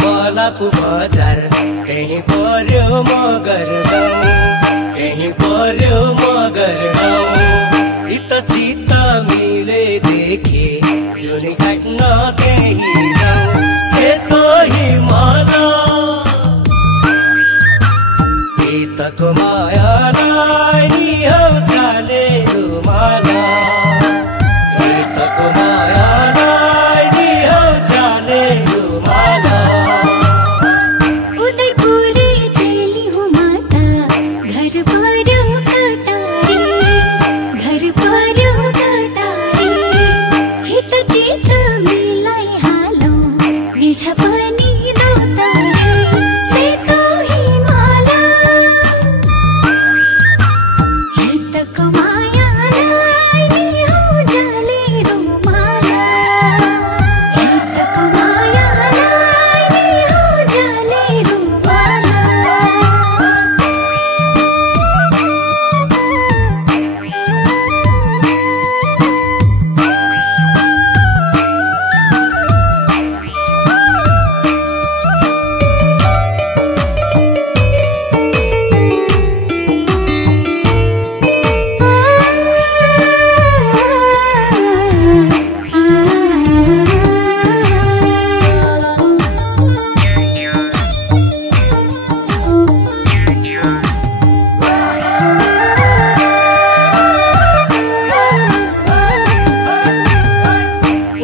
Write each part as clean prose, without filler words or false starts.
पलापु बजार कहीं पर्यो मगर गाउँ कहीं पर्यो मगर गाउँ इत चित्त मिले देखे जुनी काट्न त्यही जाउँ सेतो हिमाल इतको मायालाई नि हौ चाले रुमाला इतको मायालाई नि हौ चाले रुमाला उदयपुरे चली हूँ माता घर पर्यो कटारी घर पर्यो कटारी हित चित मिलाई हालौ बिछ पनि दोतारी सेतो हिमाला हितको मायालाई नि हौ जाले रुमाला हितको मायालाई नि हौ जाले रुमाला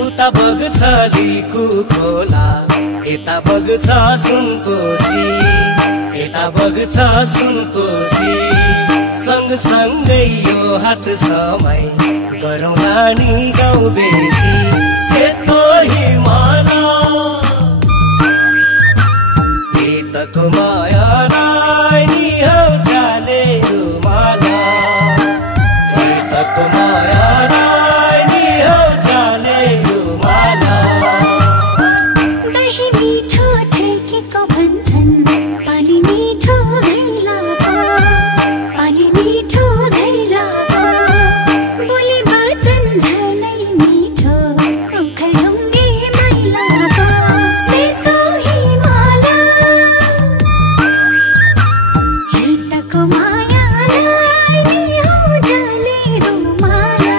उता बग्छ लिकु खोला यता बग्छ सुनकोशी यता बग्छ सुनकोशी सँगसँगै यो हात समय गरौँ नानी गाउँ बेसी सेतो हिमाल यताको मायालाई नि हौ जाले रुमाला यताको मायालाई नि हौ जाले रुमाला दही मिठो ठेकेको भन्छन् पानी मिठो भैला पानी मिठो भैला बोली वचन झनै मिठो उखलुङ्गे मैला सेतो हिमाला हितको मायालाई नि हौ जाले रुमाला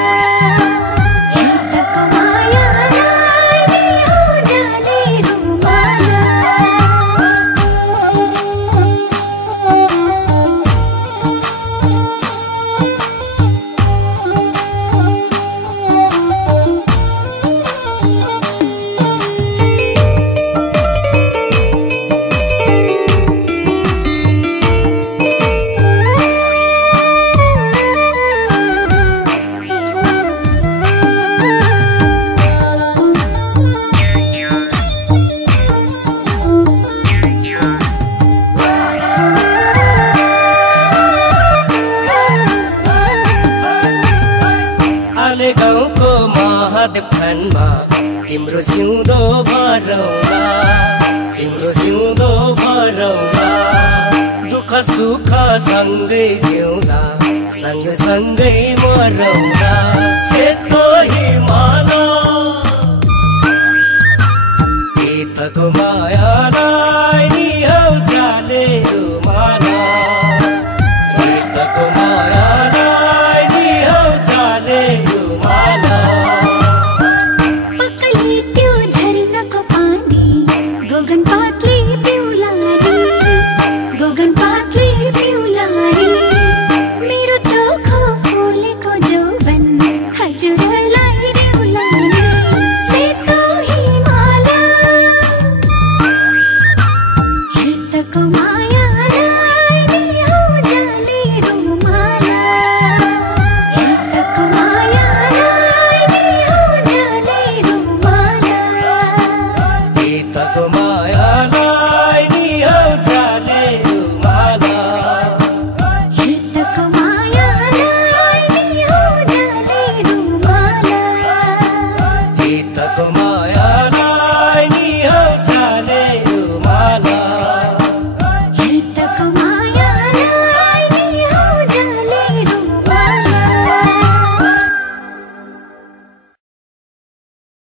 हितको मायालाई नि हौ जाले रुमाला आले गाउँको महादेव थानमा तिम्रो सिउँदो भरौला तिम्रो सिउँदो भरौला दुःख सुख सँगै जिउँला सँगसँगै मरौला सेतो हिमाल यताको मायालाई नि हौ जाले रुमाला यताको मायालाई नि हौ जाले रुमाला पक्कली त्यो झरनाको पानी गोगन पातले पिउलारी गोगन पातले पिउलारी मेरो चोखो फुलेको जौवन हजुरलाई रिउलारी सेतो हिमाला हितको